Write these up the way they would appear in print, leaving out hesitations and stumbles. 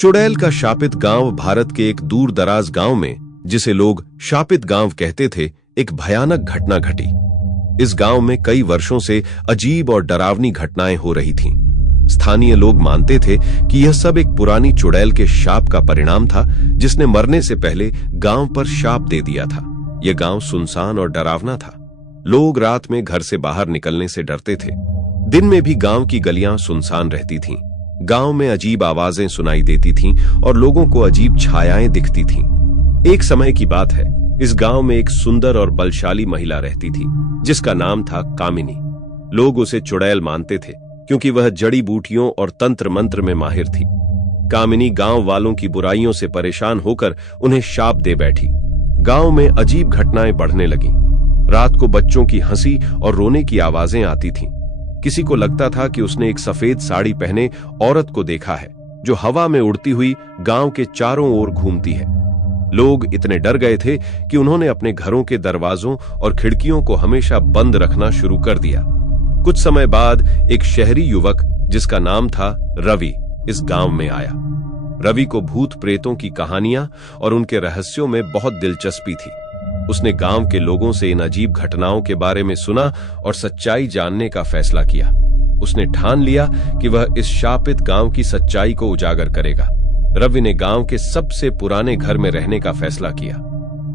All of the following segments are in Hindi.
चुड़ैल का शापित गांव भारत के एक दूर दराज गांव में, जिसे लोग शापित गांव कहते थे, एक भयानक घटना घटी। इस गांव में कई वर्षों से अजीब और डरावनी घटनाएं हो रही थीं। स्थानीय लोग मानते थे कि यह सब एक पुरानी चुड़ैल के शाप का परिणाम था, जिसने मरने से पहले गांव पर शाप दे दिया था। यह गांव सुनसान और डरावना था। लोग रात में घर से बाहर निकलने से डरते थे। दिन में भी गांव की गलियां सुनसान रहती थीं। गांव में अजीब आवाजें सुनाई देती थीं और लोगों को अजीब छायाएं दिखती थीं। एक समय की बात है, इस गांव में एक सुंदर और बलशाली महिला रहती थी, जिसका नाम था कामिनी। लोग उसे चुड़ैल मानते थे, क्योंकि वह जड़ी बूटियों और तंत्र मंत्र में माहिर थी। कामिनी गांव वालों की बुराइयों से परेशान होकर उन्हें शाप दे बैठी। गांव में अजीब घटनाएं बढ़ने लगीं। रात को बच्चों की हंसी और रोने की आवाजें आती थीं। किसी को लगता था कि उसने एक सफेद साड़ी पहने औरत को देखा है, जो हवा में उड़ती हुई गांव के चारों ओर घूमती है। लोग इतने डर गए थे कि उन्होंने अपने घरों के दरवाजों और खिड़कियों को हमेशा बंद रखना शुरू कर दिया। कुछ समय बाद एक शहरी युवक, जिसका नाम था रवि, इस गांव में आया। रवि को भूत प्रेतों की कहानियां और उनके रहस्यों में बहुत दिलचस्पी थी। उसने गांव के लोगों से इन अजीब घटनाओं के बारे में सुना और सच्चाई जानने का फैसला किया। उसने ठान लिया कि वह इस शापित गांव की सच्चाई को उजागर करेगा। रवि ने गांव के सबसे पुराने घर में रहने का फैसला किया।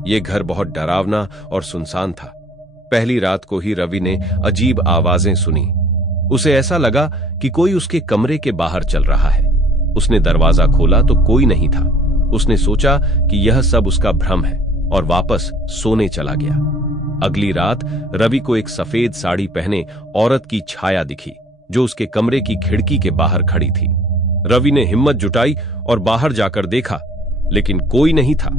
यह घर बहुत डरावना और सुनसान था। पहली रात को ही रवि ने अजीब आवाजें सुनी। उसे ऐसा लगा कि कोई उसके कमरे के बाहर चल रहा है। उसने दरवाजा खोला तो कोई नहीं था। उसने सोचा कि यह सब उसका भ्रम है और वापस सोने चला गया। अगली रात रवि को एक सफेद साड़ी पहने औरत की छाया दिखी, जो उसके कमरे की खिड़की के बाहर खड़ी थी। रवि ने हिम्मत जुटाई और बाहर जाकर देखा, लेकिन कोई नहीं था।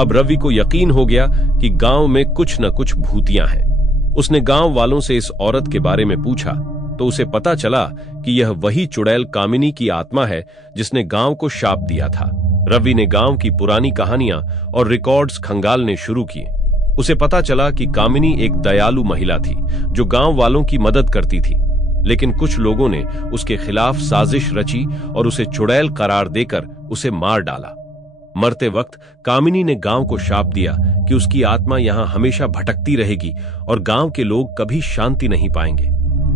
अब रवि को यकीन हो गया कि गांव में कुछ न कुछ भूतियां हैं। उसने गांव वालों से इस औरत के बारे में पूछा तो उसे पता चला कि यह वही चुड़ैल कामिनी की आत्मा है, जिसने गांव को शाप दिया था। रवि ने गांव की पुरानी कहानियां और रिकॉर्ड्स खंगालने शुरू किए। उसे पता चला कि कामिनी एक दयालु महिला थी, जो गांव वालों की मदद करती थी। लेकिन कुछ लोगों ने उसके खिलाफ साजिश रची और उसे चुड़ैल करार देकर उसे मार डाला। मरते वक्त कामिनी ने गांव को शाप दिया कि उसकी आत्मा यहां हमेशा भटकती रहेगी और गांव के लोग कभी शांति नहीं पाएंगे।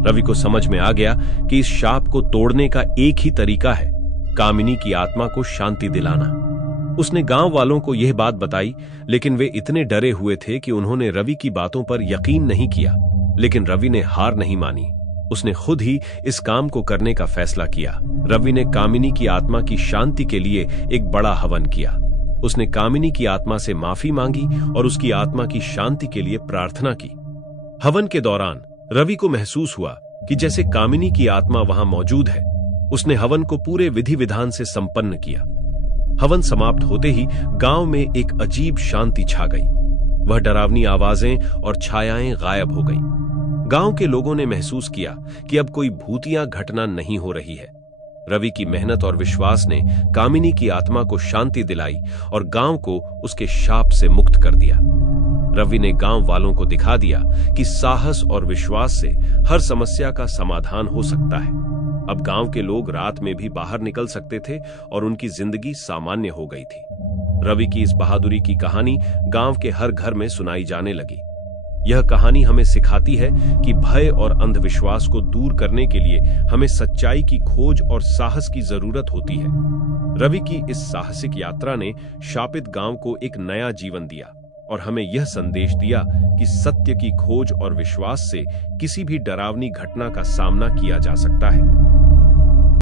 रवि को समझ में आ गया कि इस शाप को तोड़ने का एक ही तरीका है, कामिनी की आत्मा को शांति दिलाना। उसने गांव वालों को यह बात बताई, लेकिन वे इतने डरे हुए थे कि उन्होंने रवि की बातों पर यकीन नहीं किया। लेकिन रवि ने हार नहीं मानी। उसने खुद ही इस काम को करने का फैसला किया। रवि ने कामिनी की आत्मा की शांति के लिए एक बड़ा हवन किया। उसने कामिनी की आत्मा से माफी मांगी और उसकी आत्मा की शांति के लिए प्रार्थना की। हवन के दौरान रवि को महसूस हुआ कि जैसे कामिनी की आत्मा वहां मौजूद है। उसने हवन को पूरे विधि विधान से संपन्न किया। हवन समाप्त होते ही गांव में एक अजीब शांति छा गई। वह डरावनी आवाजें और छायाएं गायब हो गईं। गांव के लोगों ने महसूस किया कि अब कोई भूतिया घटना नहीं हो रही है। रवि की मेहनत और विश्वास ने कामिनी की आत्मा को शांति दिलाई और गांव को उसके शाप से मुक्त कर दिया। रवि ने गांव वालों को दिखा दिया कि साहस और विश्वास से हर समस्या का समाधान हो सकता है। अब गांव के लोग रात में भी बाहर निकल सकते थे और उनकी जिंदगी सामान्य हो गई थी। रवि की इस बहादुरी की कहानी गांव के हर घर में सुनाई जाने लगी। यह कहानी हमें सिखाती है कि भय और अंधविश्वास को दूर करने के लिए हमें सच्चाई की खोज और साहस की जरूरत होती है। रवि की इस साहसिक यात्रा ने शापित गांव को एक नया जीवन दिया और हमें यह संदेश दिया कि सत्य की खोज और विश्वास से किसी भी डरावनी घटना का सामना किया जा सकता है।